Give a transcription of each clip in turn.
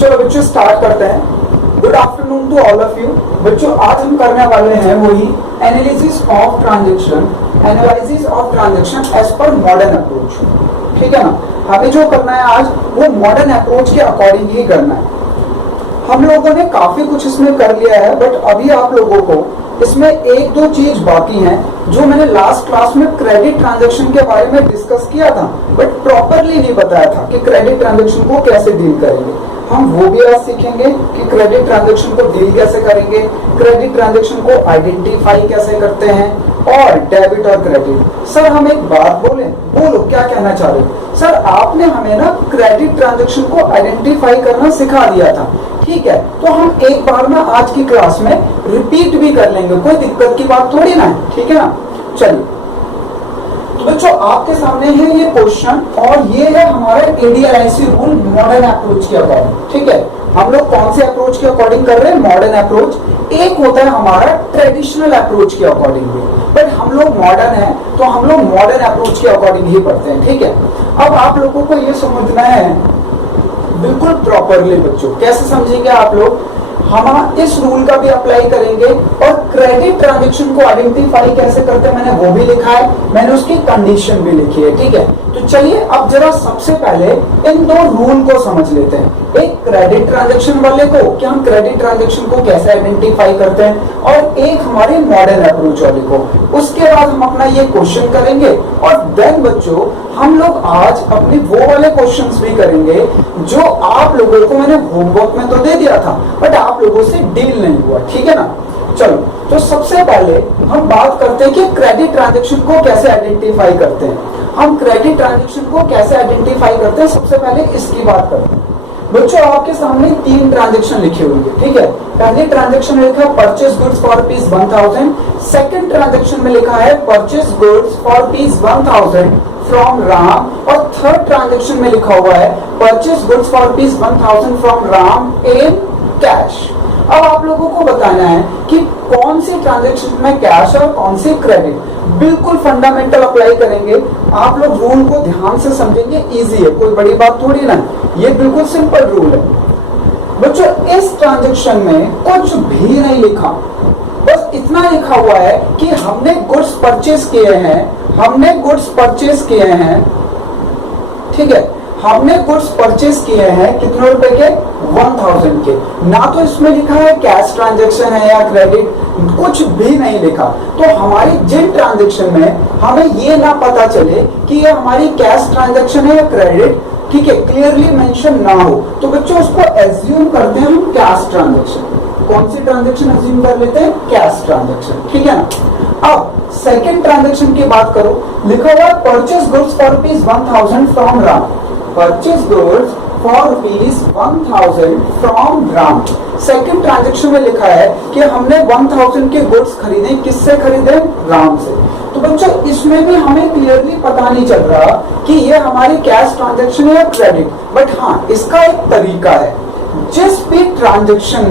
चलो बच्चों स्टार्ट करते हैं। Good afternoon to all of you. बच्चों आज हम करने वाले हैं वही analysis of transaction as per modern approach. ठीक है ना, हमें जो करना है आज वो मॉडर्न अप्रोच के अकॉर्डिंग ही करना है। हम लोगों ने काफी कुछ इसमें कर लिया है, बट अभी आप लोगों को इसमें एक दो चीज बाकी हैं जो मैंने लास्ट क्लास में क्रेडिट ट्रांजैक्शन के बारे में डिस्कस किया था, बट प्रॉपरली नहीं बताया था कि क्रेडिट ट्रांजैक्शन को कैसे डील करेंगे। हम वो भी आज सीखेंगे कि क्रेडिट ट्रांजैक्शन को डील कैसे करेंगे, क्रेडिट ट्रांजैक्शन को आइडेंटिफाई कैसे करते हैं, और डेबिट और क्रेडिट। सर हम एक बात बोलो क्या कहना चाह रहे हो? सर आपने हमें ना क्रेडिट ट्रांजैक्शन को आइडेंटिफाई करना सिखा दिया था, ठीक है, तो हम एक बार ना आज की क्लास में रिपीट भी कर लेंगे, कोई दिक्कत की बात थोड़ी ना है, ठीक है ना। चलिए तो बच्चों आपके सामने है ये क्वेश्चन, और ये है हमारा एडीआरआईसी रूल मॉडर्न अप्रोच के अकॉर्डिंग। ठीक है, हम लोग कौन से अप्रोच के अकॉर्डिंग कर रहे हैं? Modern approach. एक होता है हमारा ट्रेडिशनल अप्रोच के अकॉर्डिंग भी, बट हम लोग मॉडर्न है तो हम लोग मॉडर्न अप्रोच के अकॉर्डिंग ही पढ़ते हैं। ठीक है, अब आप लोगों को ये समझना है बिल्कुल प्रॉपरली बच्चों। कैसे समझेंगे आप लोग? हम इस रूल का भी अप्लाई करेंगे, और क्रेडिट ट्रांजैक्शन को आइडेंटिफाई कैसे करते हैं मैंने वो भी लिखा है, मैंने उसकी कंडीशन भी लिखी है। ठीक है, तो चलिए अब जरा सबसे पहले इन दो रूल को समझ लेते हैं। एक क्रेडिट ट्रांजैक्शन वाले को कि हम क्रेडिट ट्रांजैक्शन को कैसे आइडेंटिफाई करते हैं, और एक हमारे मॉडर्न अप्रोच वाले को। उसके बाद हम अपना ये क्वेश्चन करेंगे, और देन बच्चों हम लोग आज अपने वो वाले क्वेश्चंस भी करेंगे जो आप लोगों को मैंने होमवर्क में तो दे दिया था, बट आप लोगों से डील नहीं हुआ। ठीक है ना। चलो तो सबसे पहले हम बात करते हैं कि क्रेडिट ट्रांजैक्शन को कैसे आइडेंटिफाई करते हैं। हम क्रेडिट ट्रांजैक्शन को कैसे आइडेंटिफाई करते हैं, सबसे पहले इसकी बात करते हैं। बच्चों आपके सामने 3 ट्रांजैक्शन लिखी हुई है। ठीक है, पहले ट्रांजैक्शन में लिखा है purchase goods for rupees 1000, second transaction में लिखा है purchase goods for rupees 1000 from Ram, और थर्ड ट्रांजैक्शन में लिखा हुआ है purchase goods for rupees 1000 from Ram in cash. अब आप लोगों को बताना है कि कौन सी ट्रांजैक्शन में कैश और कौन सी क्रेडिट। बिल्कुल फंडामेंटल अप्लाई करेंगे, आप लोग रूल को ध्यान से समझेंगे, इजी है, कोई बड़ी बात थोड़ी ना, ये बिल्कुल सिंपल रूल है। बच्चों इस ट्रांजैक्शन में कुछ भी नहीं लिखा, बस इतना लिखा हुआ है कि हमने गुड्स परचेज किए हैं, ठीक है, हमने गुड्स परचेज किए हैं कितने रुपए के? 1000 के। ना तो इसमें लिखा है कैश ट्रांजैक्शन है या क्रेडिट, कुछ भी नहीं लिखा। तो हमारी जिन ट्रांजैक्शन में हमें ये ना पता चले कि ये हमारी कैश ट्रांजैक्शन है या क्रेडिट, ठीक है, क्लियरली मेंशन ना हो, तो बच्चों उसको एज्यूम करते हैं हम कैश ट्रांजैक्शन। कौन सी ट्रांजैक्शन एज्यूम कर लेते हैं? Cash transaction. ठीक है ना। अब सेकंड ट्रांजैक्शन की बात करो, लिखा हुआ purchase goods for rupees 1000 from Ram, purchase goods for rupees 1000 from Ram. Second transaction में लिखा है कि हमने 1000 के गुड्स खरीदे, किससे खरीदे? राम से। तो बच्चों इसमें भी हमें क्लियरली पता नहीं चल रहा कि ये हमारी कैश ट्रांजैक्शन है या क्रेडिट, बट हाँ इसका एक तरीका है। जिस भी ट्रांजैक्शन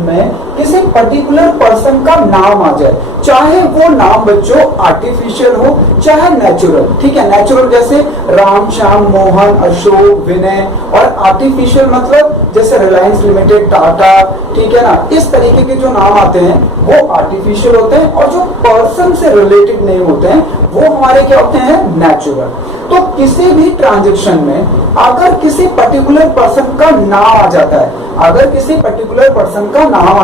में किसी पर्टिकुलर पर्सन का नाम आ जाए, चाहे वो नाम बच्चों आर्टिफिशियल हो चाहे नेचुरल, ठीक है, नेचुरल जैसे राम, श्याम, मोहन, अशोक, विनय, और आर्टिफिशियल मतलब जैसे रिलायंस लिमिटेड, टाटा, ठीक है ना, इस तरीके के जो नाम आते हैं वो आर्टिफिशियल होते हैं, और जो पर्सन से रिलेटेड नहीं होते हैं वो हमारे क्या होते हैं? नेचुरल। तो किसी भी ट्रांजैक्शन में अगर किसी पर्टिकुलर पर्सन का नाम आ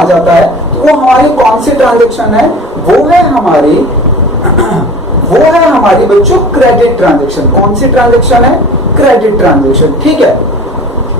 जाता है, तो वो हमारी कौन सी ट्रांजैक्शन है? वो है हमारी बच्चों क्रेडिट ट्रांजैक्शन। कौन सी ट्रांजैक्शन है? Credit transaction. ठीक है,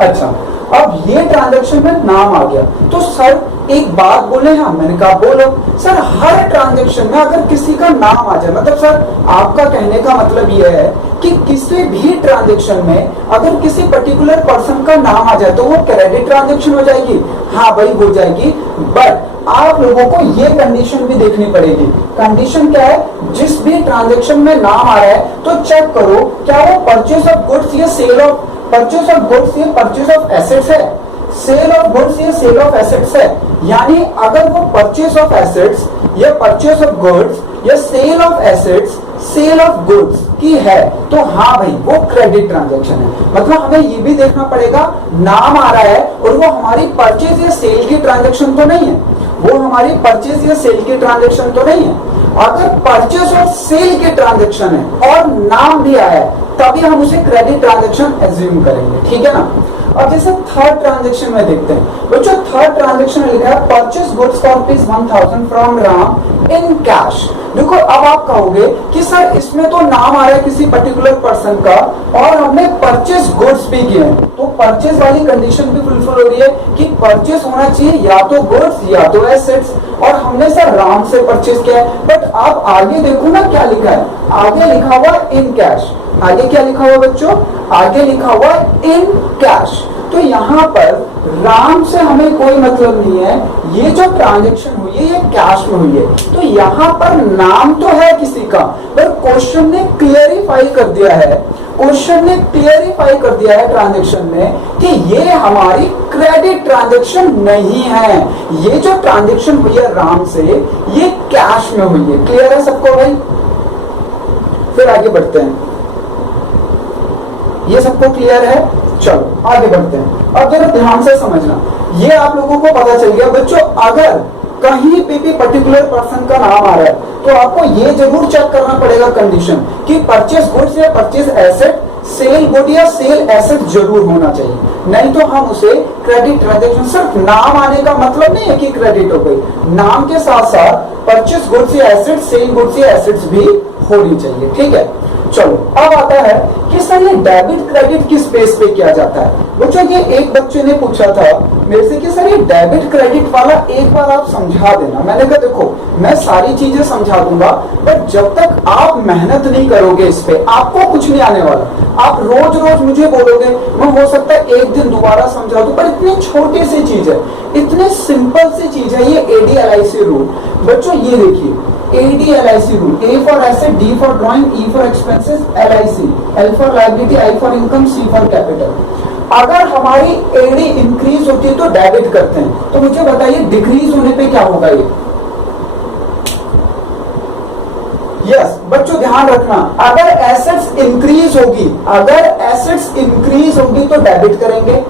अच्छा अब ये ट्रांजैक्शन में नाम आ गया, तो सर एक बात बोले, हाँ मैंने कहा बोलो। सर हर ट्रांजैक्शन में अगर किसी का नाम आ जाए, मतलब सर आपका कहने का मतलब यह है कि किसी भी ट्रांजैक्शन में अगर किसी पर्टिकुलर पर्सन का नाम आ जाए तो वो क्रेडिट ट्रांजैक्शन हो जाएगी? हाँ भाई हो जाएगी, बट आप लोगों को ये कंडीशन भी देखनी पड़ेगी। कंडीशन क्या है? जिस भी ट्रांजैक्शन में नाम आ रहा है तो चेक करो क्या वो परचेज ऑफ गुड्स या sale of purchase of goods या परचेज ऑफ एसेट्स है, सेल ऑफ गुड्स या सेल ऑफ एसेट्स है। यानी अगर वो परचेज ऑफ एसेट्स या परचेज ऑफ गुड्स या sale of assets, sale of goods, की है तो हाँ भाई वो क्रेडिट ट्रांजैक्शन है। मतलब हमें ये भी देखना पड़ेगा नाम आ रहा है और वो हमारी परचेज या सेल की ट्रांजैक्शन तो नहीं है, वो हमारी परचेज या सेल की ट्रांजैक्शन तो नहीं है। अगर परचेज और सेल की ट्रांजैक्शन है और नाम भी आया है तभी हम उसे क्रेडिट ट्रांजैक्शन एज्यूम करेंगे, ठीक है ना। अब जैसे थर्ड ट्रांजैक्शन में देखते हैं बच्चों, थर्ड ट्रांजैक्शन में लिखा है purchase goods for ₹1000 from Ram in cash. देखो अब आप कहोगे कि सर इसमें तो नाम आ रहा है किसी पर्टिकुलर पर्सन का और हमने परचेज गुड्स भी किए हैं, तो परचेज वाली कंडीशन भी फुलफिल हो रही है कि परचेज होना चाहिए या तो गुड्स या तो एसेट्स, और हमने सर राम से परचेज किया है। बट आप आगे देखो ना क्या लिखा है, आगे लिखा हुआ इन कैश। आगे क्या लिखा हुआ बच्चों, आगे लिखा हुआ इन कैश। तो यहाँ पर राम से हमें कोई मतलब नहीं है, ये जो ट्रांजैक्शन हुई है ये कैश में हुई है। तो यहाँ पर नाम तो है किसी का, पर क्वेश्चन ने क्लियरिफाई कर दिया है, क्वेश्चन ने क्लियरिफाई कर दिया है ट्रांजैक्शन में कि ये हमारी क्रेडिट ट्रांजैक्शन नहीं है, ये जो ट्रांजैक्शन हुई है राम से ये कैश में हुई है। क्लियर है सबको भाई? फिर आगे बढ़ते हैं, ये सबको क्लियर है? चलो आगे बढ़ते हैं। अब जरा ध्यान से समझना, ये आप लोगों को पता चल गया बच्चों, अगर कहीं पे भी पर्टिकुलर पर्सन का नाम आ रहा है तो आपको ये जरूर चेक करना पड़ेगा कंडीशन कि परचेज गुड्स या परचेज एसेट, सेल गुड या सेल एसेट जरूर होना चाहिए, नहीं तो हम उसे क्रेडिट ट्रांजैक्शन, सिर्फ नाम आने का मतलब नहीं है कि क्रेडिट हो गई, नाम के साथ साथ परचेज गुड्स या एसेट, सेल गुड्स या एसेट्स भी होनी चाहिए, ठीक है। चलो अब आता है कि सर ये डेबिट क्रेडिट किस बेस पे किया जाता है। बच्चों ये एक बच्चे ने पूछा था मेरे से कि सर ये डेबिट क्रेडिट वाला एक बार आप समझा देना। मैंने कहा देखो मैं सारी चीजें समझा दूंगा, पर जब तक आप मेहनत नहीं करोगे इस पे आपको कुछ नहीं आने वाला। आप रोज रोज मुझे बोलोगे, मैं हो सकता है एक दिन दोबारा समझा दूं, पर इतनी छोटी सी चीज है, इतनी सिंपल सी चीज है ये ADLIC रूल। बच्चों ये देखिए ADLIC rule, A for asset, D for drawing, E for expenses, LIC, L for liability, I for income, C for capital. अगर हमारी AD इंक्रीज होती है तो डेबिट करते हैं, तो मुझे बताइए डिक्रीज होने पे क्या होगा ये? यस बच्चों ध्यान रखना, अगर एसेट्स इंक्रीज होगी, अगर एसेट्स इंक्रीज होगी तो डेबिट करेंगे,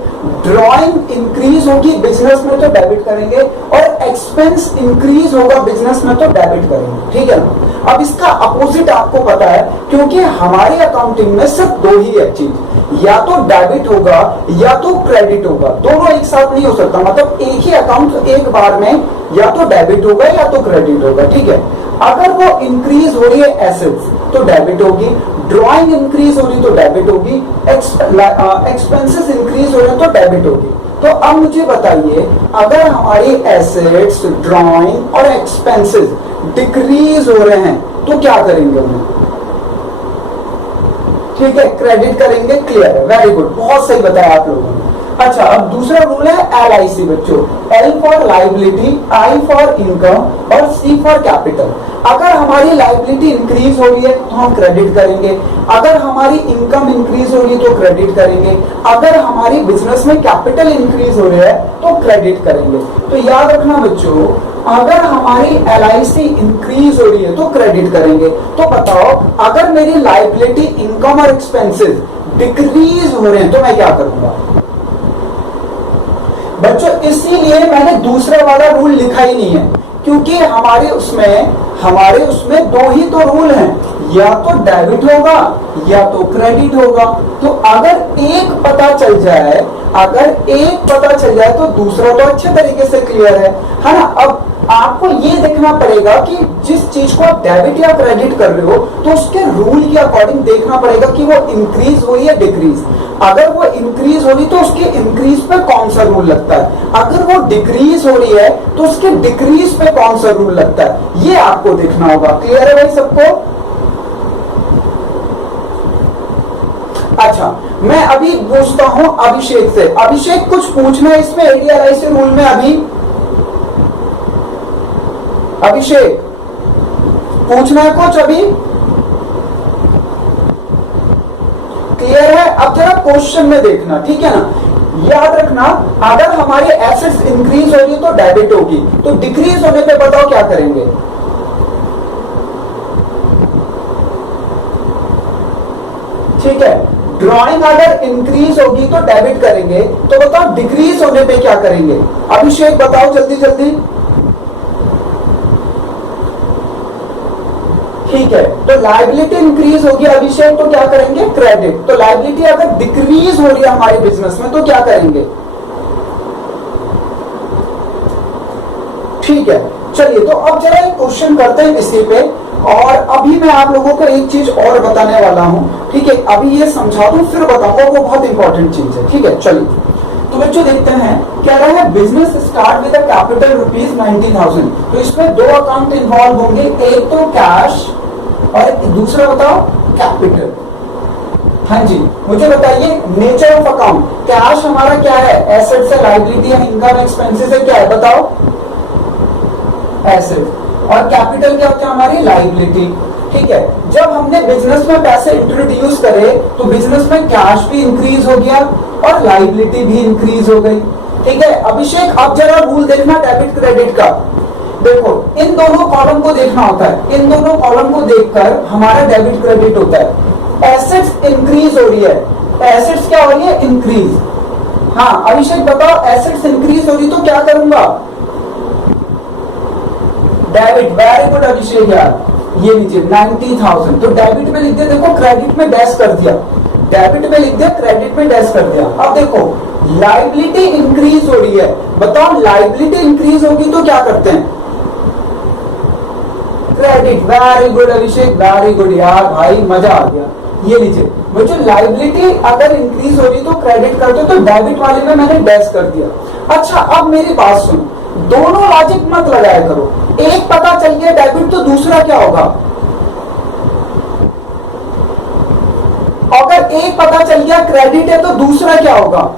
ड्राइंग इंक्रीज होगी बिजनेस में तो डेबिट करेंगे, और एक्सपेंस इंक्रीज होगा बिजनेस में तो डेबिट करेंगे, ठीक है ना। अब इसका अपोजिट आपको पता है, क्योंकि हमारी अकाउंटिंग में सिर्फ दो ही है चीज, या तो डेबिट होगा या तो क्रेडिट होगा, दोनों एक साथ नहीं हो सकता। मतलब एक ही अकाउंट एक बार में या तो डेबिट होगा या तो क्रेडिट होगा, ठीक है। अगर वो इंक्रीज हो रही है एसेट्स तो डेबिट होगी, ड्राइंग इंक्रीज हो रही तो डेबिट होगी, एक्सपेंसेस इंक्रीज हो रहे तो डेबिट होगी। तो अब मुझे बताइए अगर हमारी एसेट्स, ड्राइंग और एक्सपेंसेस डिक्रीज हो रहे हैं तो क्या करेंगे उन्हें? ठीक है क्रेडिट करेंगे, क्लियर है, वेरी गुड, बहुत सही बताया आप लोगों ने। अच्छा अब दूसरा रूल है LIC बच्चों, L for liability, I for income और C फॉर कैपिटल। अगर हमारी लाइबिलिटी इंक्रीज हो रही है तो हम क्रेडिट करेंगे, अगर हमारी इनकम इंक्रीज हो रही है तो क्रेडिट करेंगे, अगर हमारी बिजनेस में कैपिटल इंक्रीज हो रहा है तो क्रेडिट करेंगे। तो याद रखना बच्चों, अगर हमारी LIC इंक्रीज हो रही है तो क्रेडिट करेंगे। तो बताओ अगर मेरी लाइबिलिटी, इनकम और एक्सपेंसेस डिक्रीज हो रहे हैं तो मैं क्या करूंगा? बच्चों इसीलिए मैंने दूसरा वाला रूल लिखा ही नहीं है, क्योंकि हमारे उसमें दो ही तो रूल हैं, या तो डेबिट होगा या तो क्रेडिट होगा। तो अगर एक पता चल जाए, तो दूसरा तो अच्छे तरीके से क्लियर है ना। अब आपको ये देखना पड़ेगा कि जिस चीज को आप डेबिट या क्रेडिट कर रहे हो तो उसके रूल के अकॉर्डिंग देखना पड़ेगा कि वो इंक्रीज हो या डिक्रीज। अगर वो इंक्रीज हो रही तो उसके इंक्रीज पे कौन सा रूल लगता है, अगर वो डिक्रीज हो रही है तो उसके डिक्रीज पे कौन सा रूल लगता है, ये आपको देखना होगा। क्लियर है भाई सबको? अच्छा मैं अभी पूछता हूं अभिषेक से। अभिषेक कुछ पूछना है इसमें ADLIC रूल में? अभिषेक पूछना है कुछ अभी? क्लियर है? अब जरा क्वेश्चन में देखना, ठीक है ना। याद रखना अगर हमारी एसेट्स इंक्रीज हो रही तो डेबिट होगी, तो डिक्रीज होने पे बताओ क्या करेंगे? ठीक है। ड्रॉइंग अगर इंक्रीज होगी तो डेबिट करेंगे, तो बताओ डिक्रीज होने पे क्या करेंगे? अभिषेक बताओ जल्दी जल्दी। ठीक है, तो लायबिलिटी इंक्रीज होगी अभिषेक, तो क्या करेंगे? क्रेडिट। तो लायबिलिटी अगर डिक्रीज हो रही है हमारे बिजनेस में तो क्या करेंगे? ठीक है, चलिए तो अब जरा एक क्वेश्चन करते हैं इसी पे, और अभी मैं आप लोगों को एक चीज और बताने वाला हूं। ठीक है, अभी ये समझा दूं फिर बताऊंगा, वो बहुत इंपॉर्टेंट चीज है। ठीक है, चलिए तो बच्चों देखते हैं क्या रहा है। Business start with capital ₹90,000। तो इसमें दो अकाउंट इन्वॉल्व होंगे, एक तो कैश और दूसरा बताओ कैपिटल। हाँ जी, मुझे बताइए नेचर ऑफ अकाउंट। कैश हमारा क्या है? एसेट्स है, लायबिलिटी है, इनकम एक्सपेंसेस है, क्या है बताओ? एसेट। और कैपिटल क्या होता है? हमारी लायबिलिटी। ठीक है, जब हमने बिजनेस में पैसे इंट्रोड्यूस करे तो बिजनेस में कैश भी इंक्रीज हो गया और लायबिलिटी भी इंक्रीज हो गई। ठीक है अभिषेक, अब जरा रूल देखना डेबिट क्रेडिट का। देखो इन दोनों कॉलम को देखना होता है, इन दोनों कॉलम को देखकर हमारा डेबिट क्रेडिट होता है। एसेट्स इंक्रीज हो रही है, एसेट्स क्या हो रही है? इंक्रीज। हाँ अभिषेक बताओ, एसेट्स इंक्रीज हो रही तो क्या करूंगा? डेबिट। वेरी गुड अभिषेक यार, ये लीजिए 90,000। तो डेबिट में लिख दिया, देखो क्रेडिट में डैश कर दिया, डेबिट में लिख दिया, क्रेडिट में डैश कर दिया। अब देखो लायबिलिटी इंक्रीज हो रही है, बताओ लायबिलिटी इंक्रीज होगी तो क्या करते हैं? क्रेडिट। वेरी गुड अभिषेक, वेरी गुड यार भाई, मजा आ गया। ये लीजिए मुझे लायबिलिटी अगर इंक्रीज हो रही तो क्रेडिट कर दो, तो डेबिट वाले में मैंने डैश कर दिया। अच्छा अब मेरी बात सुनो, दोनों लॉजिक मत लगाया करो। एक पता चल गया डेबिट तो दूसरा क्या होगा? अगर एक पता चल गया क्रेडिट है तो दूसरा क्या होगा?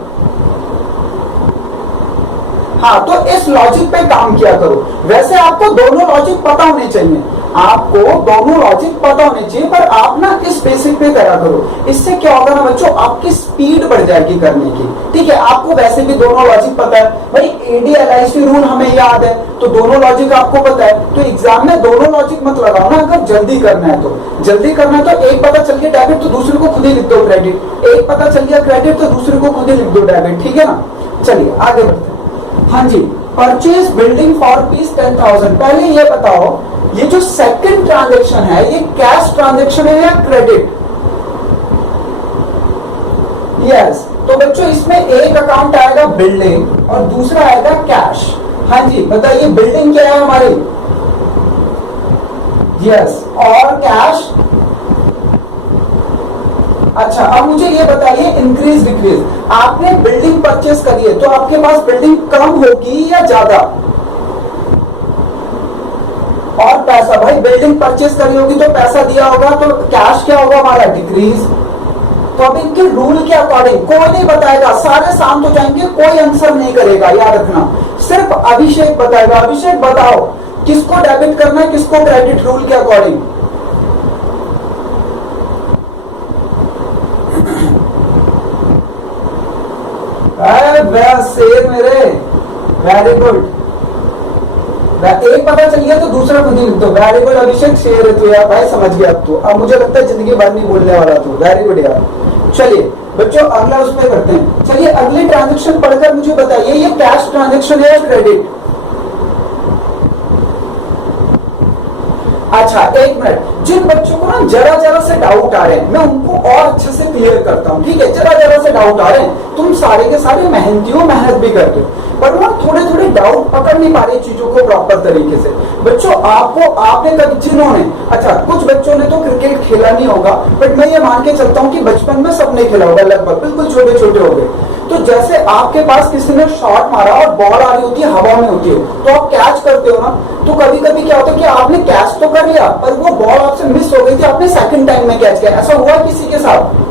हाँ, तो इस लॉजिक पे काम किया करो। वैसे आपको दोनों लॉजिक पता होने चाहिए, आपको दोनों लॉजिक पता होने चाहिए, पर आप ना इस बेसिक पे करा करो। इससे क्या होगा ना बच्चों, आपकी स्पीड बढ़ जाएगी करने की। ठीक है, आपको वैसे भी दोनों लॉजिक पता है भाई, ADLIC रूल हमें याद है, तो दोनों लॉजिक आपको पता है। तो एग्जाम में दोनों लॉजिक मत लगाओ ना, अगर जल्दी करना है तो। जल्दी करना है तो एक पता चल गया डेबिट तो दूसरे को खुद ही लिख दो क्रेडिट, एक पता चल गया क्रेडिट तो दूसरे को खुद ही लिख दो डेबिट। ठीक है ना, चलिए आगे बढ़ते हैं। हाँ जी, परचेज बिल्डिंग फॉर ₹10,000। पहले ये बताओ, ये जो सेकंड ट्रांजैक्शन है ये कैश ट्रांजैक्शन है या क्रेडिट? यस, तो बच्चों इसमें एक अकाउंट आएगा बिल्डिंग और दूसरा आएगा कैश। हाँ जी बताइए, बिल्डिंग क्या है हमारी? यस, और कैश? अच्छा अब मुझे ये बताइए इंक्रीज डिक्रीज, आपने बिल्डिंग परचेस करी है तो आपके पास बिल्डिंग कम होगी या ज्यादा? और पैसा, भाई बिल्डिंग परचेस करी होगी तो पैसा दिया होगा, तो कैश क्या होगा हमारा? डिक्रीज। तो अब इनके रूल के अकॉर्डिंग कोई नहीं बताएगा, सारे शांत हो जाएंगे, कोई आंसर नहीं करेगा, याद रखना। सिर्फ अभिषेक बताएगा। अभिषेक बताओ किसको डेबिट करना है, किसको क्रेडिट, रूल के अकॉर्डिंग? शेर मेरे, वेरी गुड। एक पता चल गया तो दूसरा खुद ही लिख दो। वेरी गुड अभिषेक, शेर है तू यार भाई, समझ गया अब तो। अब मुझे लगता है जिंदगी भर नहीं बोलने वाला तू। वेरी गुड यार। चलिए बच्चों अगला उसमें करते हैं। चलिए अगली ट्रांजेक्शन पढ़कर मुझे बताइए, ये कैश ट्रांजेक्शन है या क्रेडिट? अच्छा एक मिनट, जिन बच्चों को ना जरा जरा से डाउट आ रहे हैं मैं उनको और अच्छे से क्लियर करता हूँ। ठीक है, जरा जरा से डाउट आ रहे हैं, तुम सारे के सारे मेहनती हो, मेहनत भी करते हो, पर वो थोड़े थोड़े डाउट पकड़ नहीं पा रहे चीजों को प्रॉपर तरीके से। बच्चों आपको, आपने कभी, जिन्होंने, अच्छा कुछ बच्चों ने तो क्रिकेट खेला नहीं होगा, बट मैं ये मान के चलता हूँ कि बचपन में सबने खेला होगा लगभग, बिल्कुल छोटे छोटे हो गए। तो जैसे आपके पास किसी ने शॉट मारा और बॉल आ रही होती है, हवा में होती है, तो आप कैच करते हो ना, तो कभी कभी क्या होता है कि आपने कैच तो कर लिया पर वो बॉल आपसे मिस हो गई थी, आपने सेकंड टाइम में कैच किया। ऐसा हुआ किसी के साथ?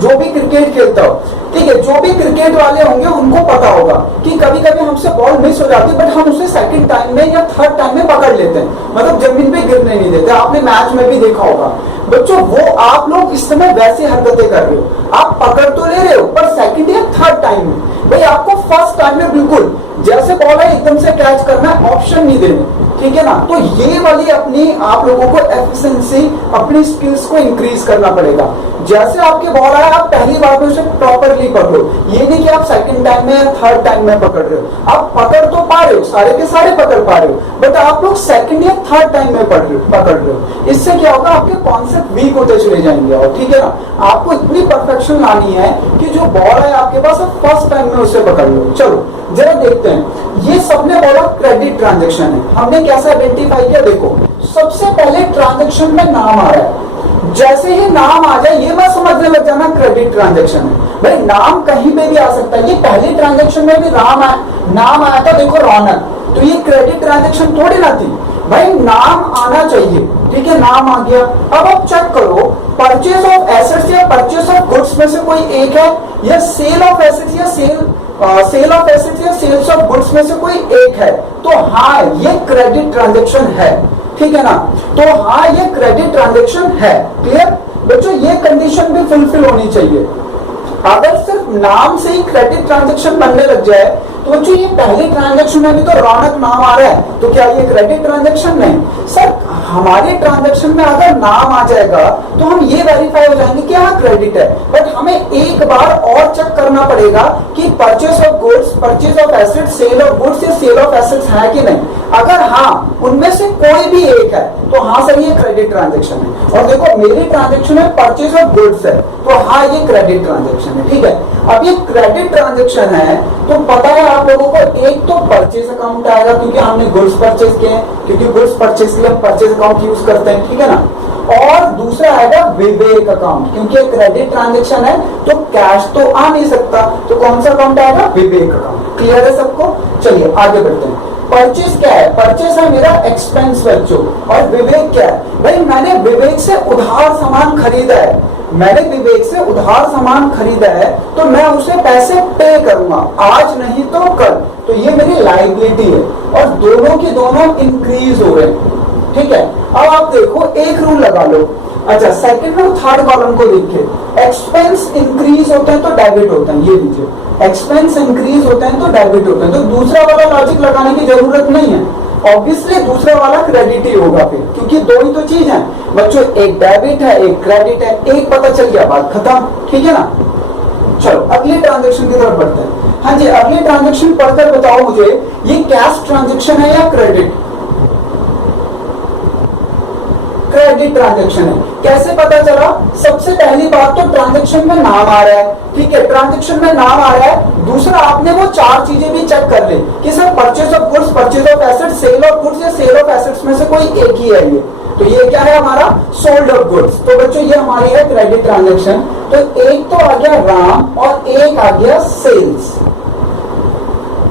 जो भी क्रिकेट खेलता हो, ठीक है, जो भी क्रिकेट वाले होंगे उनको पता होगा कि कभी कभी हमसे बॉल मिस हो जाती है, बट हम उसे सेकंड टाइम में या थर्ड टाइम में पकड़ लेते हैं, मतलब जमीन पे गिरने नहीं देते। आपने मैच में भी देखा होगा बच्चों, वो आप लोग इस समय वैसी हरकतें कर रहे हो, आप पकड़ तो ले रहे हो पर सेकंड या थर्ड टाइम में। भाई आपको फर्स्ट टाइम में बिल्कुल जैसे बॉल है एकदम से कैच करना है, ऑप्शन नहीं देने। ठीक है ना। तो ये वाली अपनी आप लोगों को एफिशिएंसी, अपनी स्किल्स को इंक्रीज करना पड़ेगा। जैसे आपके बॉल आया, आप पहली बार में उसे प्रॉपरली पकड़ो। ये नहीं कि आप सेकंड टाइम में या थर्ड टाइम में पकड़ रहे हो, आप पकड़ तो पा रहे हो, सारे के सारे पकड़ पा रहे हो, बट आप लोग सेकंड या थर्ड टाइम में पकड़ रहे हो। इससे क्या होगा, आपके कॉन्सेप्ट वीक होते चले जाएंगे। और ठीक है ना, आपको इतनी परफेक्शन लानी है कि जो बॉल है आपके पास, फर्स्ट टाइम में उसे पकड़ लो। चलो जरा देखते हैं, ये सबने बोला क्रेडिट ट्रांजेक्शन है। हमने कैसे आइडेंटिफाई किया, देखो सबसे पहले ट्रांजेक्शन में नाम आ रहा है। जैसे ही नाम आ जाए, ये मत समझने लग जाना क्रेडिट ट्रांजेक्शन है। भाई नाम कहीं पे भी आ सकता है। ये पहले ट्रांजेक्शन में भी नाम आया था, देखो रौनक, तो ये क्रेडिट ट्रांजेक्शन थोड़ी ना थी भाई, नाम आना चाहिए। ठीक है, नाम आ गया। अब आप चेक करो, परचेज ऑफ एसेट्स या परचेज ऑफ गुड्स में से कोई एक है, या सेल ऑफ एसेट्स या सेल ऑफ एसेट्स या सेल्स ऑफ गुड्स में से कोई एक है, तो हाँ ये क्रेडिट ट्रांजेक्शन है। ठीक है ना, तो हाँ ये क्रेडिट ट्रांजेक्शन है। क्लियर बच्चों, ये कंडीशन भी फुलफिल होनी चाहिए। अगर सिर्फ नाम से ही क्रेडिट ट्रांजेक्शन बनने लग जाए तो बच्चों ये पहले ट्रांजेक्शन में भी तो रौनक नाम आ रहा है, तो क्या ये क्रेडिट ट्रांजेक्शन नहीं? सर हमारे ट्रांजेक्शन में अगर नाम आ जाएगा तो हम ये वेरीफाई हो जाएंगे कि हाँ क्रेडिट है, बट हमें एक बार और चेक करना पड़ेगा कि purchase of goods, purchase of assets, sale of goods या सेल ऑफ एसेट्स है कि नहीं। अगर हाँ उनमें से कोई भी एक है तो हाँ सर ये क्रेडिट ट्रांजेक्शन है। और देखो मेरी ट्रांजेक्शन में परचेज ऑफ गुड्स है, तो हाँ ये क्रेडिट ट्रांजेक्शन है। ठीक है, अब ये क्रेडिट ट्रांजेक्शन है तो पता है आप लोगों को, एक तो परचेज अकाउंट आएगा क्योंकि हमने गुड्स परचेज किए हैं, क्योंकि गुड्स परचेज के लिए हम परचेज अकाउंट यूज करते हैं। ठीक है ना, और दूसरा आएगा विवेक अकाउंट, क्योंकि क्रेडिट ट्रांजेक्शन है तो कैश तो आ नहीं सकता, तो कौन सा अकाउंट आएगा, विवेक अकाउंट। क्लियर है सबको? चलिए आगे बढ़ते हैं। परचेज क्या है? परचेज है मेरा एक्सपेंस बच्चों, और विवेक क्या है? भाई मैंने विवेक से उधार सामान खरीदा है, मैंने विवेक से उधार सामान खरीदा है तो मैं उसे पैसे पे करूंगा, आज नहीं तो कल, तो ये मेरी लायबिलिटी है, और दोनों के दोनों इंक्रीज हो रहे हैं। ठीक है, अब आप देखो एक रूल लगा लो। अच्छा, सेकंड और थर्ड कॉलम को देखिए, एक्सपेंस इंक्रीज होते हैं तो डेबिट होते हैं, ये लीजिए, एक्सपेंस इंक्रीज होते हैं तो डेबिट होते हैं, तो दूसरा वाला लॉजिक लगाने की जरूरत नहीं है। ऑब्वियसली दूसरा वाला क्रेडिट ही होगा फिर, क्योंकि दो ही तो चीज है बच्चों, एक डेबिट है एक क्रेडिट है, एक पता चल गया, बात खत्म। ठीक है ना, चलो अगले ट्रांजेक्शन की तरफ बढ़ते हैं। हाँ जी, अगले ट्रांजेक्शन पढ़कर बताओ मुझे, ये कैश ट्रांजेक्शन है या क्रेडिट? क्रेडिट ट्रांजेक्शन है। कैसे पता चला? सबसे पहली बात तो ट्रांजेक्शन में नाम आ रहा है। ठीक है, ट्रांजेक्शन में नाम आ रहा है। दूसरा, आपने वो चार चीजें भी चेक कर ली कि sir purchase of goods, purchase of assets, sale of goods या सेल ऑफ एसेट्स में से कोई एक ही है ये, तो ये क्या है हमारा, सोल्ड ऑफ गुड्स। तो बच्चों ये हमारी है क्रेडिट ट्रांजेक्शन। तो एक तो आ गया राम और एक आ गया सेल्स।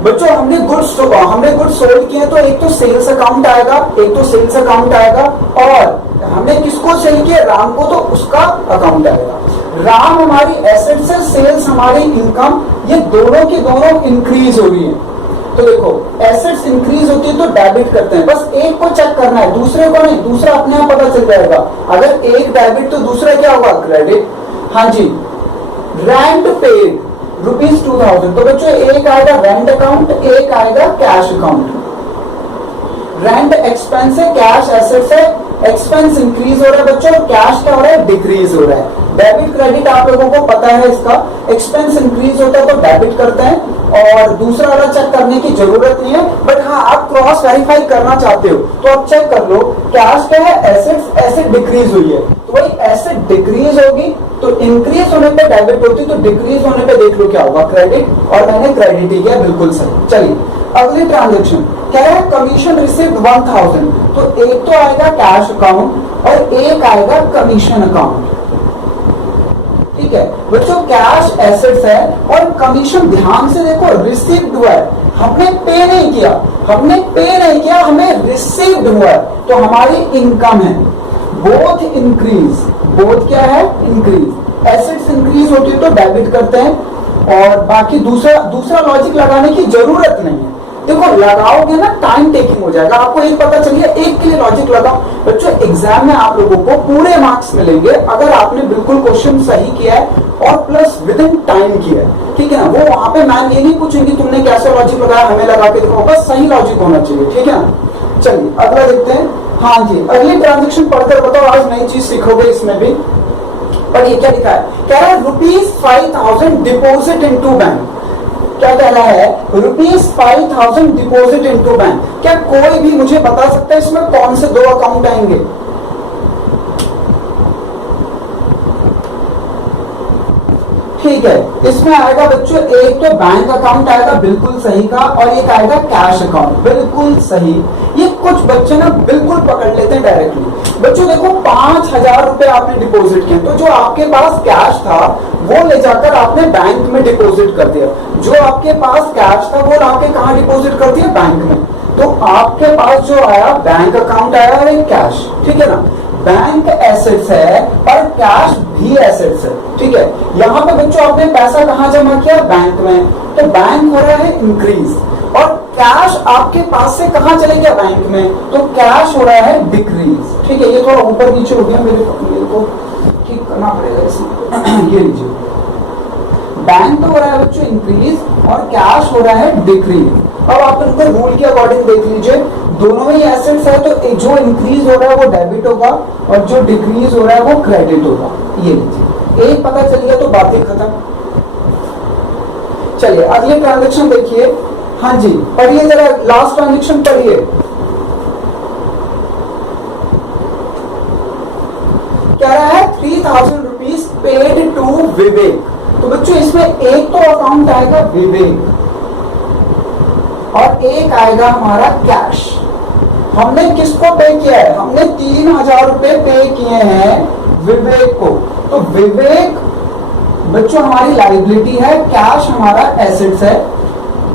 बच्चों हमने गुड्स सोल्ड किए तो एक तो सेल्स अकाउंट आएगा, एक तो सेल्स अकाउंट आएगा, और हमने किसको सेल किया, राम को, तो उसका अकाउंट आएगा। राम हमारी एसेट्स है, सेल्स हमारी इनकम, ये दोनों की दोनों इंक्रीज हो रही है। तो देखो एसेट्स इंक्रीज होती है तो डेबिट करते हैं, बस एक को चेक करना है, दूसरे को नहीं, दूसरा अपने आप पता चल जाएगा। अगर एक डेबिट तो दूसरा क्या होगा, क्रेडिट। हाँ जी, रेंट पेड ₹2000, तो बच्चों एक आएगा रेंट अकाउंट, एक आएगा कैश अकाउंट। रेंट एक्सपेंस है, कैश एसेट्स है, एक्सपेंस इंक्रीज हो रहा है बच्चों, कैश क्या हो रहा है, डिक्रीज हो रहा है। डेबिट क्रेडिट आप लोगों को पता है इसका, एक्सपेंस इंक्रीज होता है तो डेबिट करते हैं, और दूसरा वाला चेक करने की जरूरत नहीं है, बट हाँ आप क्रॉस वेरीफाई करना चाहते हो तो आप चेक कर लो, कैश क्या है, एसेट्स, एसेट डिक्रीज हुई है, तो वही एसेट डिक्रीज होगी तो इंक्रीज होने पे डेबिट होती, तो डिक्रीज होने पे देख लो क्या होगा, क्रेडिट, और मैंने क्रेडिट ही किया, बिल्कुल सही। चलिए अगली ट्रांजेक्शन क्या है, कमीशन रिसीव्ड 1000, तो एक तो आएगा कैश अकाउंट और एक आएगा कमीशन अकाउंट। ठीक है बच्चों, कैश एसेट्स है और कमीशन, ध्यान से देखो, रिसीव्ड हुआ है, हमने पे नहीं किया, हमें रिसीव्ड हुआ है, तो हमारी इनकम है। बोथ इंक्रीज, बोथ क्या है, इंक्रीज। एसेट्स इंक्रीज होती है तो डेबिट करते हैं, और बाकी दूसरा लॉजिक लगाने की जरूरत नहीं है। देखो लगाओगे ना टाइम टेकिंग हो जाएगा, आपको एक पता चलिए, एक के लिए लॉजिक लगाओ। बच्चों एग्जाम में आप लोगों को पूरे मार्क्स मिलेंगे अगर आपने बिल्कुल क्वेश्चन सही किया है और प्लस विद इन टाइम किया है। ठीक है ना, वो वहां पे मैम ये नहीं पूछेंगे तुमने कैसे लॉजिक लगाया, हमें लगा के दिखाओ, बस सही लॉजिक होना चाहिए। ठीक है ना, चलिए अगला देखते हैं। हाँ जी, अगली ट्रांजेक्शन पढ़कर बताओ, आज नई चीज सीखोगे इसमें भी। पढ़िए क्या लिखा है, कह रहा है ₹5,000 डिपोजिट इनटू बैंक। क्या कह रहा है, ₹5,000 डिपोजिट इनटू बैंक। क्या कोई भी मुझे बता सकता है इसमें कौन से 2 अकाउंट आएंगे? ठीक है, इसमें आएगा बच्चों एक तो बैंक अकाउंट आएगा, बिल्कुल सही का, और एक आएगा कैश अकाउंट, बिल्कुल सही। ये कुछ बच्चे ना बिल्कुल पकड़ लेते हैं डायरेक्टली। बच्चों देखो 5,000 रुपए आपने डिपॉजिट किए, तो जो आपके पास कैश था वो ले जाकर आपने बैंक में डिपॉजिट कर दिया। जो आपके पास कैश था वो लाके कहाँ डिपॉजिट कर दिया? बैंक में। तो आपके पास जो आया बैंक अकाउंट आया और एक कैश, ठीक है ना। बैंक एसेट्स है और कैश भी एसेट्स है, ठीक है। यहाँ पे बच्चों आपने पैसा कहाँ जमा किया? बैंक में। तो बैंक हो रहा है इंक्रीज, और कैश आपके पास से कहाँ चले गया? बैंक में। तो कैश हो रहा है डिक्रीज, ठीक है। ये थोड़ा ऊपर नीचे हो गया, मेरे को ठीक करना पड़ेगा इसे। ये लीजिए, बैंक तो हो रहा है बच्चों इंक्रीज और कैश हो रहा है डिक्रीज। अब आप इनको रूल के अकॉर्डिंग देख लीजिए, दोनों ही एसेट्स है, तो जो इंक्रीज हो रहा है वो डेबिट होगा और जो डिक्रीज हो रहा है वो क्रेडिट होगा। ये लीजिए, एक पता चल गया तो बातें खत्म। चलिए अगले ट्रांजेक्शन देखिए। हाँ जी पढ़िए जरा, लास्ट ट्रांजेक्शन पढ़िए। कह रहा है 3,000 रुपीज पेड टू विवेक। तो बच्चों इसमें एक तो अकाउंट आएगा विवेक और एक आएगा हमारा कैश। हमने किसको पे किया है? हमने 3,000 रुपए पे किए हैं विवेक को। तो विवेक बच्चों हमारी लायबिलिटी है, कैश हमारा एसेट्स है,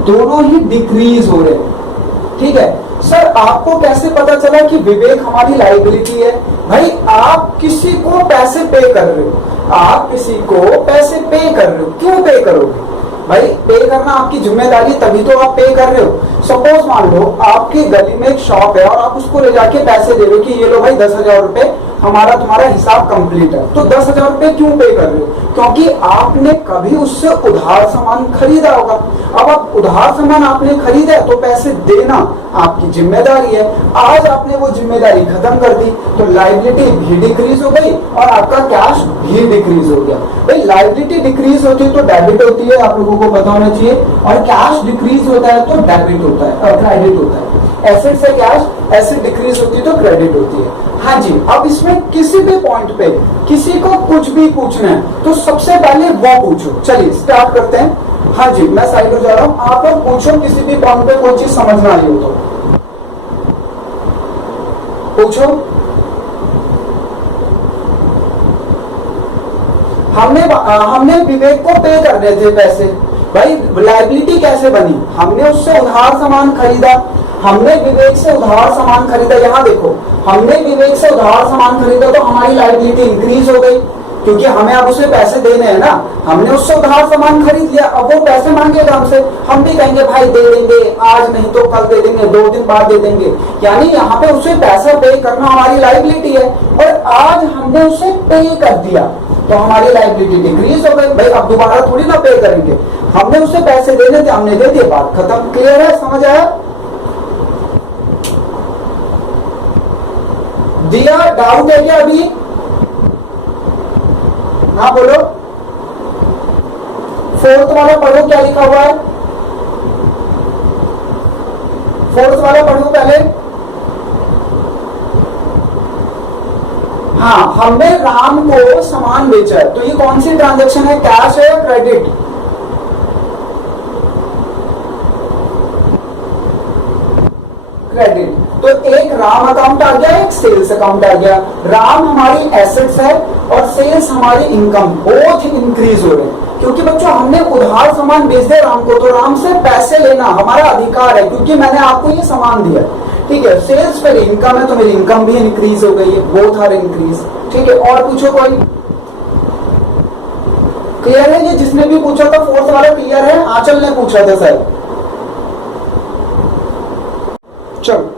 दोनों ही डिक्रीज हो रहे हैं, ठीक है। सर आपको कैसे पता चला कि विवेक हमारी लायबिलिटी है? भाई आप किसी को पैसे पे कर रहे हो, आप किसी को पैसे पे कर रहे हो, क्यों पे करोगे भाई? पे करना आपकी जिम्मेदारी, तभी तो आप पे कर रहे हो। सपोज मान लो आपकी गली में एक शॉप है और आप उसको ले जाके पैसे दे रहे हो कि ये लो भाई 10,000 रुपए, हमारा तुम्हारा हिसाब कंप्लीट है। तो 10,000 रुपए क्यों पे कर रहे हो? क्योंकि आपने कभी उससे उधार सामान खरीदा होगा। अब आप उधार सामान आपने खरीदा तो पैसे देना आपकी जिम्मेदारी है। आज आपने वो जिम्मेदारी खत्म कर दी तो लायबिलिटी भी डिक्रीज हो गई और आपका कैश भी डिक्रीज हो गया। भाई लायबिलिटी डिक्रीज होती है तो डेबिट होती है, आप लोगों को पता होना चाहिए, और कैश डिक्रीज होता है तो डेबिट होता है, क्रेडिट होता है। एसेट से कैश, एसेट डिक्रीज होती है तो क्रेडिट होती है। हाँ जी, अब इसमें किसी भी पॉइंट पे किसी को कुछ भी पूछना है तो सबसे पहले वो पूछो। चलिए स्टार्ट करते हैं। हाँ जी मैं साइड हो जा रहा हूं, आप लोग पूछो किसी भी पॉइंट पे कोई चीज समझ ना आई हो तो पूछो। हमने विवेक को पे कर रहे थे पैसे। भाई लायबिलिटी कैसे बनी? हमने उससे उधार सामान खरीदा, हमने विवेक से उधार सामान खरीदा। यहाँ देखो, हमने विवेक से उधार सामान खरीदा तो हमारी लायबिलिटी इंक्रीज हो गई क्योंकि हमें अब उसे पैसे देने हैं ना। हमने उससे उधार सामान खरीद लिया, अब वो पैसे मांगेगा हमसे, हम भी कहेंगे भाई दे देंगे, आज नहीं तो कल दे देंगे, 2 दिन बाद दे देंगे। यानी यहाँ पे उसे पैसा पे करना हमारी लायबिलिटी है और आज हमने उसे पे कर दिया तो हमारी लायबिलिटी डिक्रीज हो गई। भाई अब दोबारा थोड़ी ना पे करेंगे, हमने उसे पैसे देने थे, हमने दे दिए, बात खत्म। क्लियर है? समझ आया? दिया? डाउट है क्या अभी? हाँ बोलो। 4th वाला पढ़ो क्या लिखा हुआ है। 4th वाला पढ़ो पहले। हाँ हमने राम को सामान बेचा है तो ये कौन सी ट्रांजैक्शन है? कैश है या क्रेडिट? क्रेडिट। तो एक राम अकाउंट आ गया, एक सेल्स अकाउंट आ गया। राम हमारी एसेट्स है और सेल्स हमारी इनकम, बोथ इंक्रीज हो रहे हैं क्योंकि बच्चों हमने उधार सामान बेच दिया राम को, तो राम से पैसे लेना हमारा अधिकार है क्योंकि मैंने आपको ये सामान दिया। ठीक है, सेल्स पर इनकम है तो मेरी इनकम भी इंक्रीज हो गई है, बोथ आर इंक्रीज। ठीक है, और पूछो कोई। क्लियर है? ये जिसने भी पूछा था 4th वाला क्लियर है? आंचल ने पूछा था सर। चलो